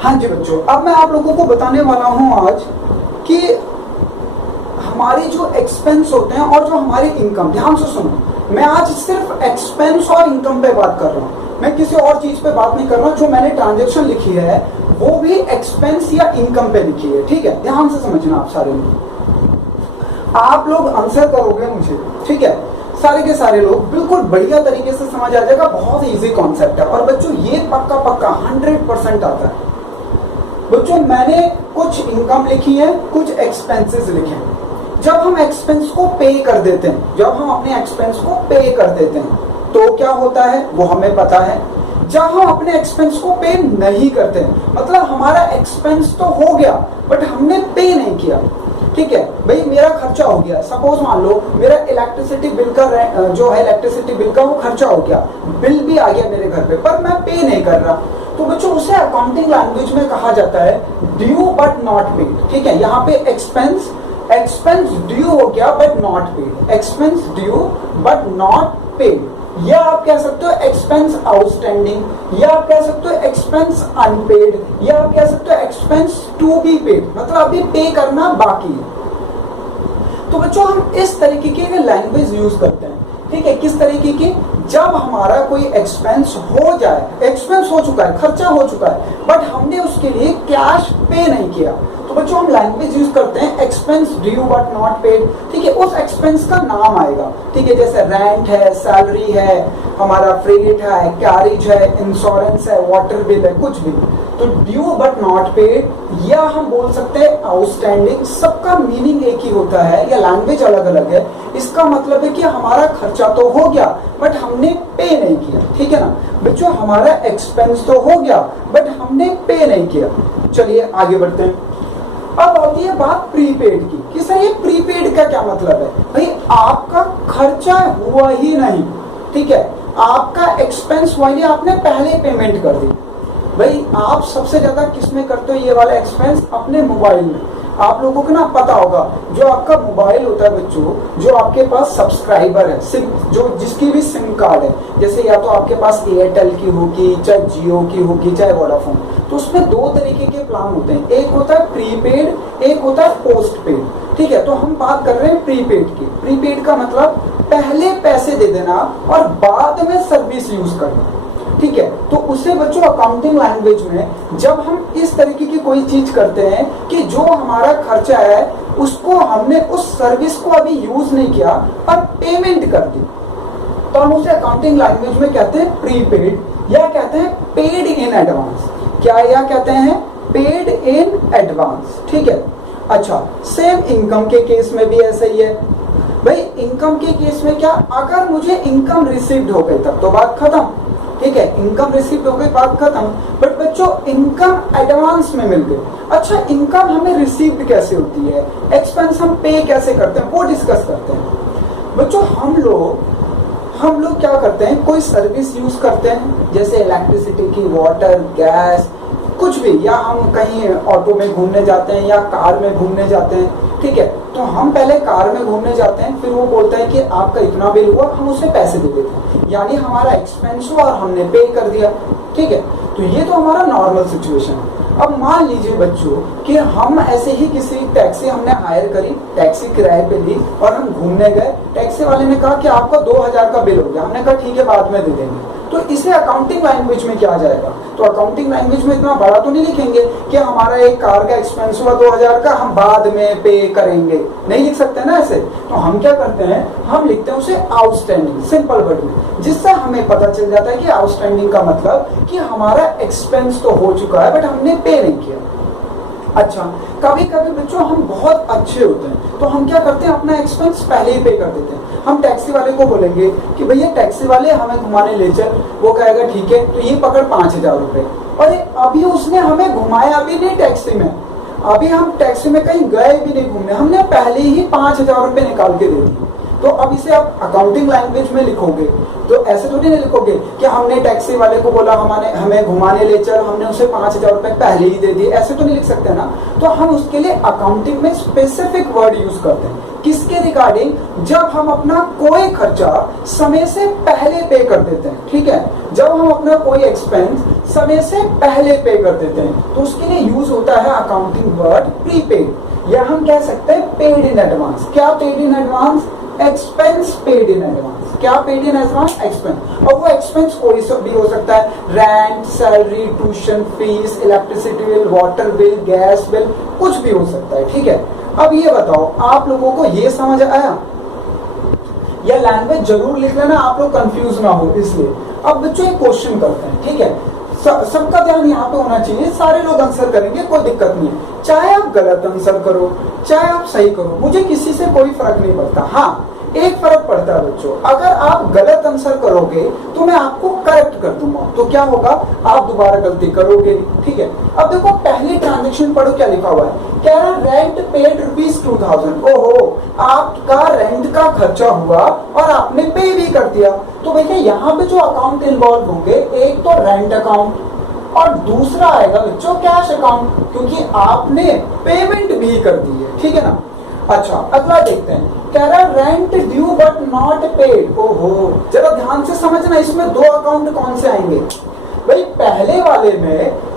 हाँ जी बच्चों, अब मैं आप लोगों को बताने वाला हूं आज कि हमारी जो एक्सपेंस होते हैं और जो हमारी इनकम, ध्यान से सुनो, मैं आज सिर्फ एक्सपेंस और इनकम पे बात कर रहा हूं। मैं किसी और चीज पे बात नहीं कर रहा, जो मैंने ट्रांजेक्शन लिखी है वो भी एक्सपेंस या इनकम पे लिखी है, ठीक है, ध्यान से समझना आप सारे लोग। आप लोग आंसर करोगे मुझे, ठीक है, सारे के सारे लोग बिल्कुल बढ़िया तरीके से समझ आ जाएगा, बहुत इजी कॉन्सेप्ट है। और बच्चों ये पक्का पक्का 100% आता है। बच्चों मैंने कुछ इनकम लिखी है, कुछ एक्सपेंसेस लिखे हैं। जब हम एक्सपेंस को पे कर देते हैं, जब हम अपने एक्सपेंस को पे कर देते हैं तो क्या होता है वो हमें पता है। जब हम अपने एक्सपेंस को पे नहीं करते, मतलब हमारा एक्सपेंस तो हो गया बट हमने पे नहीं किया, ठीक है भाई, मेरा खर्चा हो गया। सपोज मान लो मेरा इलेक्ट्रिसिटी बिल का जो है इलेक्ट्रिसिटी बिल का वो खर्चा हो गया, बिल भी आ गया मेरे घर पे, पर मैं पे नहीं कर रहा, तो बच्चों उसे अकाउंटिंग लैंग्वेज में कहा जाता है ड्यू बट नॉट पेड, ठीक है। यहाँ पे एक्सपेंस ड्यू हो गया but not paid, expense due but not paid, या आप कह सकते हो एक्सपेंस आउटस्टैंडिंग, या आप कह सकते हो एक्सपेंस अनपेड, या आप कह सकते हो एक्सपेंस टू बी पेड, मतलब अभी पे करना बाकी है। तो बच्चों हम इस तरीके की लैंग्वेज यूज करते हैं, ठीक है। किस तरीके की? जब हमारा कोई एक्सपेंस हो जाए, एक्सपेंस हो चुका है, खर्चा हो चुका है, बट हमने उसके लिए कैश पे नहीं किया, तो बच्चों हम लैंग्वेज यूज करते हैं expense due but not paid, ठीक है। उस एक्सपेंस का नाम आएगा, ठीक है, जैसे रेंट है, सैलरी है, हमारा फ्रेट है, कैरेज है, इंश्योरेंस है, वाटर बिल है, कुछ भी। तो ड्यू बट नॉट पेड, या हम बोल सकते हैं आउटस्टैंडिंग, सबका मीनिंग एक ही होता है या लैंग्वेज अलग अलग है। इसका मतलब है कि हमारा खर्चा तो हो गया बट हमने पे नहीं किया, ठीक है ना बच्चों, हमारा एक्सपेंस तो हो गया बट हमने पे नहीं किया। चलिए आगे बढ़ते हैं। अब आती है बात प्रीपेड की, कि सर ये प्रीपेड का क्या मतलब है? भाई आपका खर्चा हुआ ही नहीं, ठीक है, आपका एक्सपेंस हुआ ही, आपने पहले पेमेंट कर दी। भाई आप सबसे ज्यादा किस में करते हो ये वाला एक्सपेंस? अपने मोबाइल में। आप लोगों को ना पता होगा, जो आपका मोबाइल होता है बच्चों, जो आपके पास सब्सक्राइबर है, सिम, जो जिसकी भी सिम कार्ड है, जैसे या तो आपके पास एयरटेल की होगी, चाहे जियो की होगी, चाहे वोडाफोन, तो उसमें दो तरीके के प्लान होते हैं, एक होता है प्रीपेड, एक होता है पोस्ट पेड, ठीक है। तो हम बात कर रहे हैं प्रीपेड की। प्रीपेड का मतलब पहले पैसे दे देना और बाद में सर्विस यूज करना, ठीक है। तो उससे बच्चों अकाउंटिंग लैंग्वेज में जब हम इस तरीके की कोई चीज करते हैं कि जो हमारा खर्चा है उसको हमने उस सर्विस को अभी यूज नहीं किया पर पेमेंट कर दी, तो हम उसे अकाउंटिंग लैंग्वेज में कहते हैं प्रीपेड, या कहते हैं पेड इन एडवांस। क्या या कहते हैं? पेड इन एडवांस, ठीक है। अच्छा, सेम इनकम के केस में भी ऐसा ही है। भाई इनकम के केस में क्या, अगर मुझे इनकम रिसीव्ड हो गई तब तो बात खत्म, ठीक है, इनकम रिसीव हो गई, बात खत्म। बट बच्चों इनकम एडवांस में मिल गई। अच्छा, इनकम हमें रिसीव्ड कैसे होती है, एक्सपेंस हम पे कैसे करते हैं, वो डिस्कस करते हैं। बच्चों हम लोग क्या करते हैं, कोई सर्विस यूज करते हैं, जैसे इलेक्ट्रिसिटी की, वाटर, गैस, कुछ भी, या हम कहीं ऑटो में घूमने जाते हैं या कार में घूमने जाते हैं, ठीक है। तो हम पहले कार में घूमने जाते हैं, फिर वो बोलता है कि आपका इतना बिल हुआ, हम उसे पैसे दे देते हैं, यानी हमारा एक्सपेंस हुआ और हमने पे कर दिया, ठीक है। तो ये तो हमारा नॉर्मल सिचुएशन है। अब मान लीजिए बच्चों कि हम ऐसे ही किसी टैक्सी हमने हायर करी, टैक्सी किराए पे ली और हम घूमने गए, टैक्सी वाले ने कहा कि आपका 2000 का बिल हो गया, हमने कहा ठीक है बाद में दे देंगे, तो इसे अकाउंटिंग लैंग्वेज में क्या आ जाएगा? तो अकाउंटिंग लैंग्वेज में इतना बड़ा तो नहीं लिखेंगे कि हमारा एक कार का एक्सपेंस हुआ 2000 का, हम बाद में पे करेंगे, नहीं लिख सकते ना ऐसे। तो हम क्या करते हैं, हम लिखते हैं उसे आउटस्टैंडिंग, सिंपल वर्ड में, जिससे हमें पता चल जाता है कि आउटस्टैंडिंग का मतलब कि हमारा एक्सपेंस तो हो चुका है बट हमने पे नहीं किया। अच्छा, कभी कभी बच्चों हम बहुत अच्छे होते हैं तो हम क्या करते हैं, अपना एक्सपेंस पहले ही पे कर देते हैं। हम टैक्सी वाले को बोलेंगे कि भैया टैक्सी वाले हमें घुमाने ले चल, वो कहेगा ठीक है, तो ये पकड़ 5000 रुपए, और अभी उसने हमें घुमाया भी नहीं टैक्सी में, अभी हम टैक्सी में कहीं गए भी नहीं घूमने, हमने पहले ही 5000 रुपए निकाल के दे दिए। तो अब इसे आप अकाउंटिंग लैंग्वेज में लिखोगे तो ऐसे थोड़ी नहीं लिखोगे कि हमने टैक्सी वाले को बोला हमें घुमाने ले चल, हमने उसे 5000 रुपए पहले ही दे दिए, ऐसे तो नहीं लिख सकते ना। तो हम उसके लिए अकाउंटिंग में स्पेसिफिक वर्ड यूज करते हैं, किसके रिगार्डिंग? जब हम अपना कोई खर्चा समय से पहले पे कर देते हैं, ठीक है, जब हम अपना कोई एक्सपेंस समय से पहले पे कर देते हैं तो उसके लिए यूज होता है अकाउंटिंग वर्ड प्रीपेड, या हम कह सकते हैं पेड इन एडवांस। क्या paid in advance? Expense paid in advance. क्या paid in as non expense. और वो एक्सपेंस कोई भी हो सकता है, rent, salary, tuition fees, electricity bill, water bill, gas bill, कुछ भी हो सकता है। ठीक है, अब ये बताओ आप लोगों को ये समझ आया? या लैंग्वेज जरूर लिख लेना, आप लोग कंफ्यूज ना हो इसलिए। अब बच्चों एक क्वेश्चन करते हैं, ठीक है, सबका ध्यान यहाँ पे होना चाहिए, सारे लोग आंसर करेंगे, कोई दिक्कत नहीं है, चाहे आप गलत आंसर करो चाहे आप सही करो, मुझे किसी से कोई फर्क नहीं पड़ता। हाँ, एक फर्क पड़ता है बच्चों, अगर आप गलत आंसर करोगे तो मैं आपको करेक्ट कर दूंगा, तो क्या होगा, आप दोबारा गलती करोगे। ठीक है, अब देखो पहली ट्रांजेक्शन पढ़ो, क्या लिखा हुआ है, कह रहा रेंट पेड ₹2000। ओहो, आपका रेंट का खर्चा हुआ और आपने पे भी कर दिया। तो देखिए यहाँ पे जो अकाउंट इन्वॉल्व होंगे, एक तो रेंट अकाउंट और दूसरा आएगा बच्चों कैश अकाउंट, क्योंकि आपने पेमेंट भी कर दी है। ठीक है ना। अच्छा, अगला देखते हैं, कह रहा rent due but not paid. ओहो, जरा ध्यान से समझना, इसमें दो अकाउंट कौन से आएंगे भाई। पहले वाले में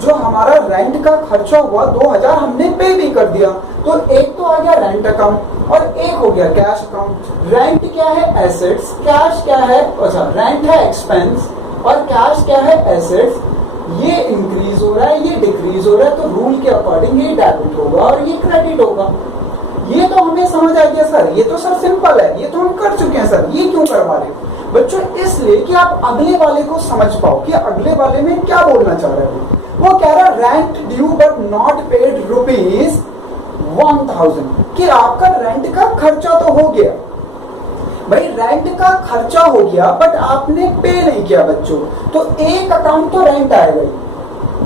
जो हमारा रेंट का खर्चा हुआ 2000, हमने पे भी कर दिया, तो एक तो आ गया रेंट अकाउंट और एक हो गया कैश अकाउंट। रेंट क्या है, एसेट्स, कैश क्या है, अच्छा रेंट है एक्सपेंस और कैश क्या है, एसेट्स। ये इंक्रीज हो रहा है, ये डिक्रीज हो रहा है, तो रूल के अकॉर्डिंग ये डेबिट होगा और ये क्रेडिट होगा। ये तो हमें समझ आ गया सर, ये तो सर सिंपल है, ये तो हम कर चुके हैं सर, ये क्यों करवा रहे हो बच्चों? इसलिए कि आप अगले वाले को समझ पाओ कि अगले वाले में क्या बोलना चाह रहे हो। वो कह रहा rent due but not paid ₹1000, कि आपका रेंट का खर्चा तो हो गया भाई, रेंट का खर्चा हो गया बट आपने पे नहीं किया बच्चों, तो एक अकाउंट तो रेंट आएगा ही,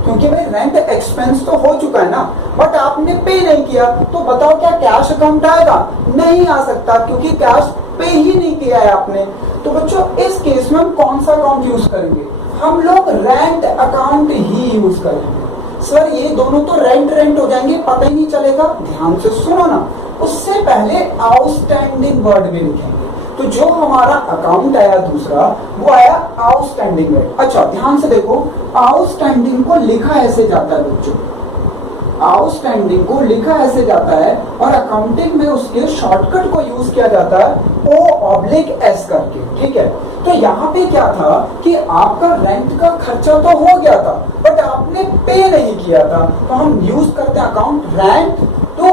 क्योंकि भाई रेंट एक्सपेंस तो हो चुका है ना, बट आपने पे नहीं किया। तो बताओ क्या कैश अकाउंट आएगा? नहीं आ सकता, क्योंकि कैश पे ही नहीं किया है आपने। तो बच्चों इस केस में हम कौन सा अकाउंट यूज करेंगे? हम लोग रेंट अकाउंट ही यूज करेंगे। सर ये दोनों तो रेंट हो जाएंगे, पता ही नहीं चलेगा। ध्यान से सुनो ना, उससे पहले आउटस्टैंडिंग वर्ड भी लिखेंगे। तो जो हमारा अकाउंट आया दूसरा, वो आया आउटस्टैंडिंग वर्ड। अच्छा ध्यान से देखो, आउटस्टैंडिंग को लिखा ऐसे जाता है बच्चों, आउटस्टैंडिंग को लिखा ऐसे जाता है और अकाउंटिंग में उसके शॉर्टकट को यूज किया जाता है O/S करके। ठीक है, तो यहाँ पे क्या था कि आपका रेंट का खर्चा तो हो गया था बट आपने पे नहीं किया था, तो हम यूज करते हैं अकाउंट रेंट, तो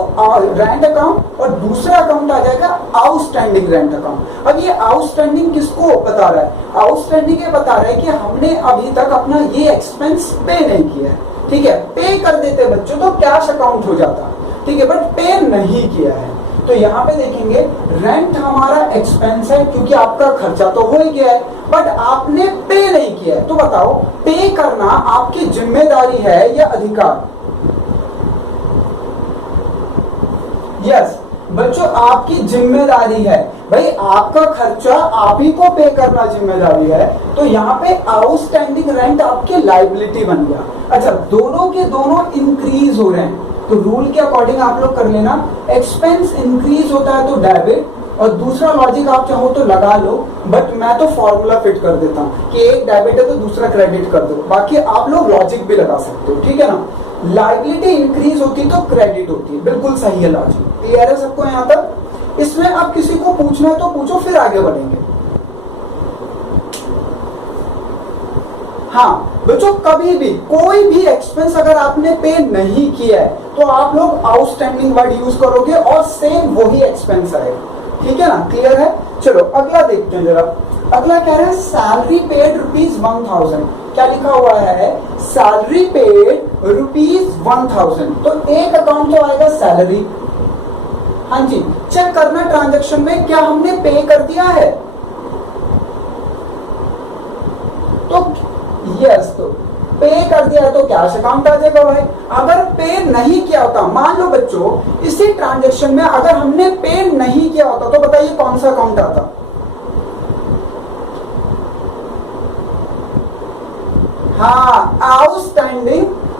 रेंट अकाउंट, और दूसरा अकाउंट आ जाएगा आउटस्टैंडिंग रेंट अकाउंट। अब ये आउटस्टैंडिंग किसको बता रहा है? आउटस्टैंडिंग ये बता रहा है कि हमने अभी तक अपना ये एक्सपेंस पे नहीं किया है। ठीक है, पे कर देते बच्चों तो कैश अकाउंट हो जाता, ठीक है, बट पे नहीं किया है। तो यहाँ पे देखेंगे रेंट हमारा एक्सपेंस है, क्योंकि आपका खर्चा तो हो ही गया है बट आपने पे नहीं किया है। तो बताओ पे करना आपकी जिम्मेदारी है या अधिकार? यस बच्चों, आपकी जिम्मेदारी है भाई, आपका खर्चा आप ही को पे करना जिम्मेदारी है। तो यहाँ पे आउटस्टैंडिंग रेंट आपकी लायबिलिटी बन गया। अच्छा, दोनों के दोनों इंक्रीज हो रहे हैं, तो रूल के अकॉर्डिंग आप लोग कर लेना, एक्सपेंस इंक्रीज होता है तो डेबिट, और दूसरा लॉजिक आप चाहो तो लगा लो, बट मैं तो फॉर्मूला फिट कर देता हूँ कि एक डेबिट है तो दूसरा क्रेडिट कर दो, बाकी आप लोग लॉजिक भी लगा सकते हो। ठीक है ना, लायबिलिटी इंक्रीज होती तो क्रेडिट होती है, बिल्कुल सही है लॉजिक। क्लियर है सबको यहाँ तक? इसमें अब किसी को पूछना तो पूछो, फिर आगे बढ़ेंगे। हाँ बच्चों, कभी भी कोई भी एक्सपेंस अगर आपने पे नहीं किया है तो आप लोग आउटस्टैंडिंग वर्ड यूज करोगे और सेम वही एक्सपेंस आएगा। ठीक है ना, क्लियर है? चलो अगला देखते हैं जरा। अगला कह रहा है सैलरी पेड ₹1000। क्या लिखा हुआ है? Salary paid ₹1000। तो एक अकाउंट तो आएगा सैलरी। हाँ जी, चेक करना ट्रांजैक्शन में क्या हमने पे कर दिया है। तो यस, तो पे कर दिया है तो कैश अकाउंट आ जाएगा भाई। अगर पे नहीं किया होता, मान लो बच्चों इसी ट्रांजैक्शन में अगर हमने पे नहीं किया होता, तो बताइए कौन सा अकाउंट आता? हाँ,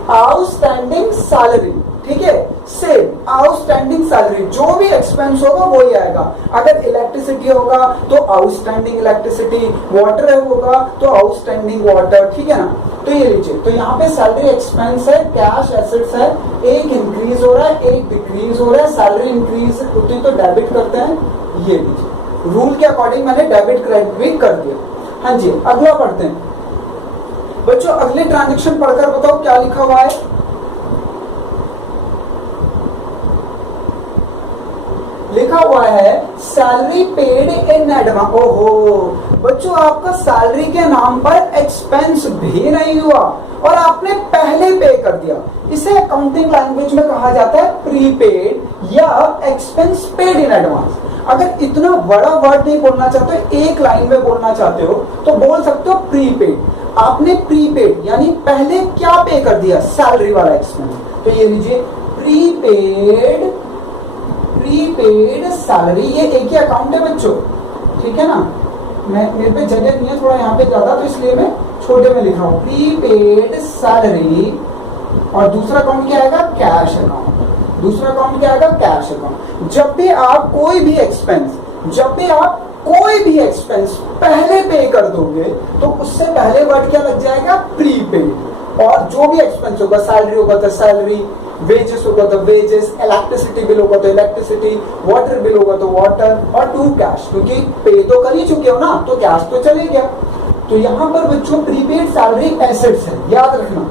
आउटस्टैंडिंग सैलरी। ठीक है, सेम आउटस्टैंडिंग सैलरी, जो भी एक्सपेंस होगा वही आएगा। अगर इलेक्ट्रिसिटी होगा तो आउटस्टैंडिंग इलेक्ट्रिसिटी, वाटर होगा तो आउटस्टैंडिंग वाटर। ठीक है ना, तो ये लीजिए, तो यहाँ पे सैलरी एक्सपेंस है, कैश एसेट्स है, एक इंक्रीज हो रहा है एक डिक्रीज हो रहा है। सैलरी इंक्रीज होती तो डेबिट करते हैं, ये लीजिए। रूल के अकॉर्डिंग मैंने डेबिट क्रेडिट भी कर दिया। हाँ जी, अगला पढ़ते हैं बच्चों। अगले ट्रांजेक्शन पढ़कर बताओ क्या लिखा हुआ है। लिखा हुआ है सैलरी पेड इन एडवांस। ओहो बच्चों, आपका सैलरी के नाम पर एक्सपेंस भी नहीं हुआ और आपने पहले पे कर दिया। इसे अकाउंटिंग लैंग्वेज में कहा जाता है प्रीपेड या एक्सपेंस पेड इन एडवांस। अगर इतना बड़ा वर्ड नहीं बोलना चाहते, एक लाइन में बोलना चाहते हो तो बोल सकते हो प्रीपेड। आपने प्रीपेड यानी पहले क्या पे कर दिया, सैलरी वाला एक्सपेंस। तो ये लीजिए प्रीपेड सैलरी, ये एक ही अकाउंट है बच्चों, ठीक है ना। मेरे पे जगह नहीं है थोड़ा यहाँ पे ज्यादा, तो इसलिए मैं छोटे में लिख रहा हूँ प्रीपेड सैलरी। और दूसरा अकाउंट क्या आएगा, कैश अकाउंट। दूसरा अकाउंट क्या आएगा, कैश अकाउंट। जब भी आप कोई भी एक्सपेंस पहले पे कर दोगे तो उससे पहले वर्ड क्या लग जाएगा, प्रीपेड। और जो भी एक्सपेंस होगा, सैलरी होगा तो सैलरी, वेजेस होगा तो वेजेस, इलेक्ट्रिसिटी बिल होगा तो इलेक्ट्रिसिटी, वाटर बिल होगा तो वाटर, और टू कैश, क्योंकि पे तो कर ही चुके हो ना, तो कैश तो चले गया। तो यहां पर बच्चों प्रीपेड सैलरी एसेट्स है, याद रखना।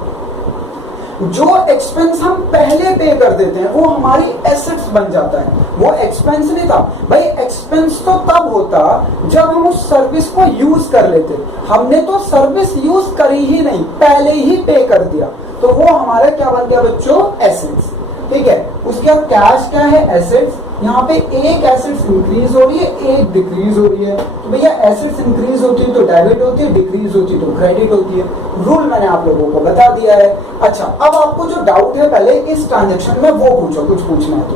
जो एक्सपेंस हम पहले पे कर देते हैं वो हमारी एसेट्स बन जाता है, वो एक्सपेंस नहीं था भाई। एक्सपेंस तो तब होता जब हम उस सर्विस को यूज कर लेते। हमने तो सर्विस यूज करी ही नहीं, पहले ही पे कर दिया, तो वो हमारा क्या बन गया बच्चों, एसेट्स। ठीक है, उसके बाद कैश क्या है, एसेट्स। यहाँ पे एक एसेट्स इंक्रीज हो रही है, एक डिक्रीज हो रही है। तो भैया एसेट्स इंक्रीज होती है तो डेबिट होती है, डिक्रीज होती है तो क्रेडिट होती है। रूल मैंने आप लोगों को बता दिया है। अच्छा, अब आपको जो डाउट है पहले इस ट्रांजेक्शन में वो पूछो, कुछ पूछना है तो।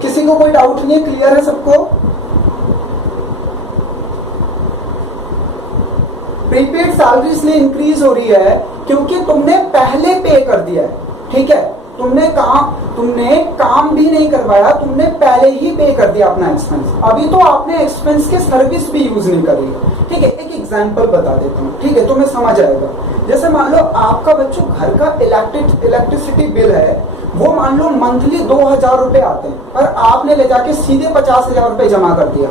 किसी को कोई डाउट नहीं है, क्लियर है सबको। प्रीपेड सैलरी इसलिए इंक्रीज हो रही है क्योंकि तुमने पहले पे कर दिया है, ठीक है। तुमने काम भी नहीं करवाया, तुमने पहले ही पे कर दिया अपना एक्सपेंस। अभी तो आपने एक्सपेंस के सर्विस भी यूज नहीं करी है, ठीक है। एक एग्जांपल बता देता हूँ, ठीक है, तुम्हें समझ आएगा। जैसे मान लो आपका बच्चों घर का इलेक्ट्रिसिटी बिल है, वो मान लो मंथली 2000 रुपए आते हैं, पर आपने ले जाके सीधे 50,000 रुपए जमा कर दिया।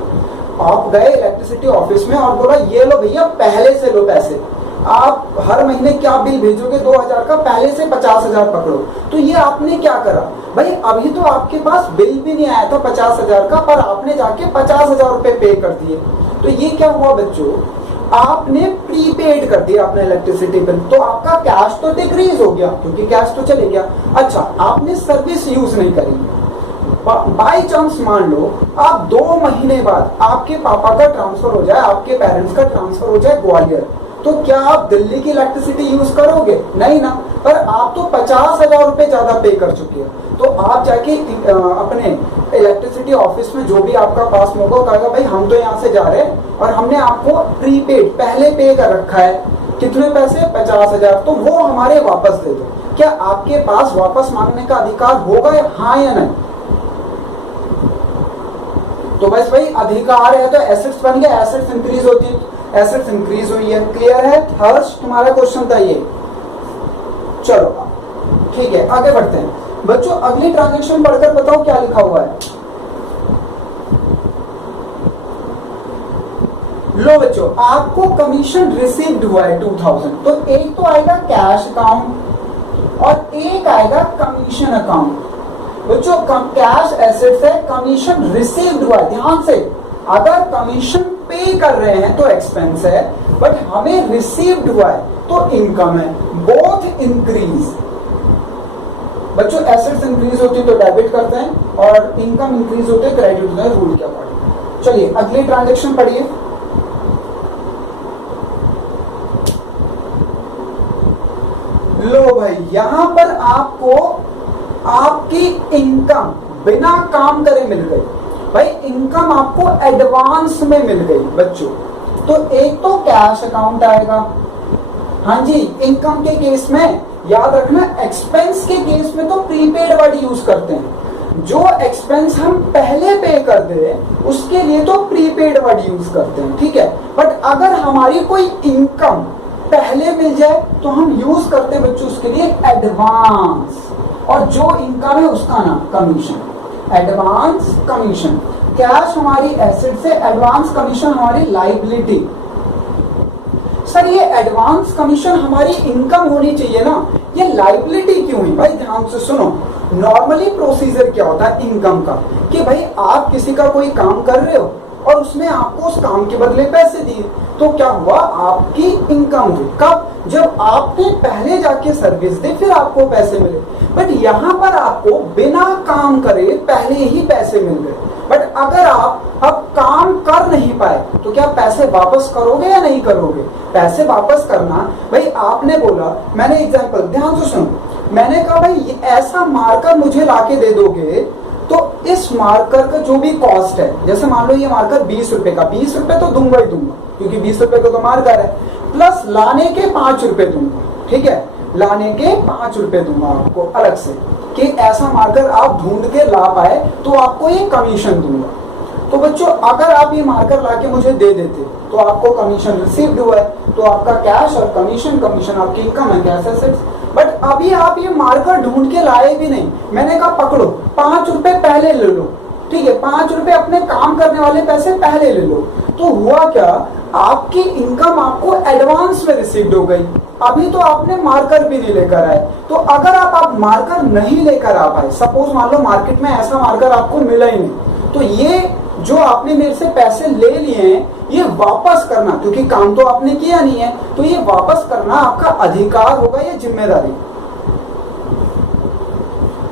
आप गए इलेक्ट्रिसिटी ऑफिस में और बोला ये लो भैया पहले से लो पैसे। आप हर महीने क्या बिल भेजोगे, 2000 का, पहले से 50,000 पकड़ो। तो ये आपने क्या करा भाई, अभी तो आपके पास बिल भी नहीं आया था 50,000 का, पर आपने जाके 50,000 रुपए पे कर दिए। तो ये क्या हुआ बच्चों, आपने प्रीपेड कर दिया अपना इलेक्ट्रिसिटी बिल। तो आपका कैश तो डिक्रीज हो गया क्योंकि कैश तो चले गया। अच्छा, आपने सर्विस यूज नहीं करी। बाई चांस मान लो आप 2 महीने बाद आपके पापा का ट्रांसफर हो जाए, आपके पेरेंट्स का ट्रांसफर हो जाए ग्वालियर, तो क्या आप दिल्ली की इलेक्ट्रिसिटी यूज करोगे, नहीं ना। पर आप तो 50,000 रुपए ज्यादा पे कर चुके हो। तो आप जाके अपने इलेक्ट्रिसिटी ऑफिस में जो भी आपका पास में होगा, कहेगा भाई हम तो यहाँ से जा रहे हैं और हमने आपको प्रीपेड पहले पे कर रखा है, कितने पैसे, 50,000, तो वो हमारे वापस दे दो। क्या आपके पास वापस मांगने का अधिकार होगा, हाँ या नहीं। तो बस भाई अधिकार है तो एसेट्स बन गया, एसेट्स इंक्रीज होती है, एसेट्स इंक्रीज हुई है। क्लियर है, हर्ष तुम्हारा क्वेश्चन था ये। चलो ठीक है, आगे बढ़ते हैं बच्चों। अगली ट्रांजेक्शन पढ़कर बताओ क्या लिखा हुआ है। लो बच्चों, आपको कमीशन रिसीव्ड हुआ है 2000। तो एक तो आएगा कैश अकाउंट और एक आएगा कमीशन अकाउंट। बच्चों कैश एसेट्स है, कमीशन रिसीव्ड हुआ है। ध्यान से, अगर कमीशन पे कर रहे हैं तो एक्सपेंस है, बट हमें रिसीव्ड हुआ है तो इनकम है। Both increase. बच्चों एसेट्स इंक्रीज होती है तो डेबिट करते हैं और इनकम इंक्रीज होते है क्रेडिट होता है, रूल क्या पढ़े। चलिए अगली ट्रांजेक्शन पढ़िए। लो भाई, यहां पर आपको आपकी इनकम बिना काम करे मिल गई। भाई इनकम आपको एडवांस में मिल गई बच्चों। तो एक तो कैश अकाउंट आएगा, हाँ जी। इनकम के केस में याद रखना, एक्सपेंस के केस में तो प्रीपेड वर्ड यूज करते हैं। जो एक्सपेंस हम पहले पे कर दे उसके लिए तो प्रीपेड वर्ड यूज करते हैं, ठीक है। बट अगर हमारी कोई इनकम पहले मिल जाए तो हम यूज करते हैं बच्चों उसके लिए एडवांस, और जो इनकम है उसका नाम कमीशन। Advance commission. कैश हमारी एसेट से, एडवांस कमीशन हमारी लाइबिलिटी। सर ये एडवांस कमीशन हमारी इनकम होनी चाहिए ना, ये लाइबिलिटी क्यों है? भाई ध्यान से सुनो, नॉर्मली प्रोसीजर क्या होता है इनकम का, कि भाई आप किसी का कोई काम कर रहे हो और उसमें आपको उस काम के बदले पैसे दिए, तो क्या हुआ, आपकी इनकम हुई। कब? जब आपने पहले जाके सर्विस दी फिर आपको पैसे मिले। बट यहाँ पर आपको बिना काम करे पहले ही पैसे मिल गए। बट अगर आप अब काम कर नहीं पाए तो क्या पैसे वापस करोगे या नहीं करोगे? पैसे वापस करना, भाई आपने बोला, मैंने एग्जांपल ध्यान से सुनो, मैंने कहा भाई ऐसा मार्कर मुझे लाके दे दोगे तो इस मार्कर का जो भी कॉस्ट है, जैसे मान लो ये मार्कर 20 रुपए का, 20 रुपए तो दूंगा ही दूंगा क्योंकि 20 रुपए का तो मार्कर है, प्लस लाने के 5 रुपए दूंगा, ठीक है, लाने के 5 रुपए दूंगा आपको अलग से, कि ऐसा मार्कर आप ढूंढ के ला पाए तो आपको ये कमीशन दूंगा। तो बच्चों अगर आप ये मार्कर लाके मुझे दे देते तो आपको कमीशन रिसीव्ड हुआ है, तो आपका कैश और कमीशन, कमीशन आपकी इनकम है, कैश एसेट्स। बट अभी आप ये मार्कर ढूंढ के लाए भी नहीं, मैंने कहा पकड़ो 5 रुपए पहले ले लो, ठीक है, 5 रुपए अपने काम करने वाले पैसे पहले ले लो। तो हुआ क्या, आपकी इनकम आपको एडवांस में रिसीव्ड हो गई, अभी तो आपने मार्कर भी नहीं लेकर आए। तो अगर आप मार्कर नहीं लेकर आ पाए, सपोज मान लो मार्केट में ऐसा मार्कर आपको मिला ही नहीं, तो ये जो आपने मेरे से पैसे ले लिए हैं ये वापस करना, क्योंकि काम तो आपने किया नहीं है, तो ये वापस करना आपका अधिकार होगा या जिम्मेदारी।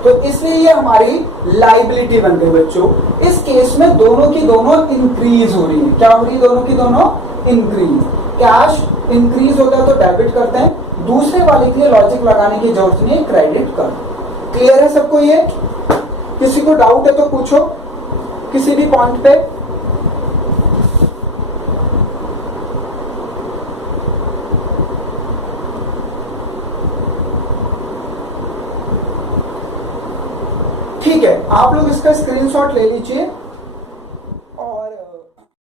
तो इसलिए ये हमारी लाइबिलिटी बन गई बच्चों। इस केस में दोनों की दोनों इंक्रीज हो रही है। क्या हो रही है? दोनों की दोनों इंक्रीज। कैश इंक्रीज होता है तो डेबिट करते हैं, दूसरे वाले के लिए लॉजिक लगाने की जरूरत नहीं, क्रेडिट कर। क्लियर है सबको? ये किसी को डाउट है तो पूछो किसी भी पॉइंट पे। ठीक है, आप लोग इसका स्क्रीनशॉट ले लीजिए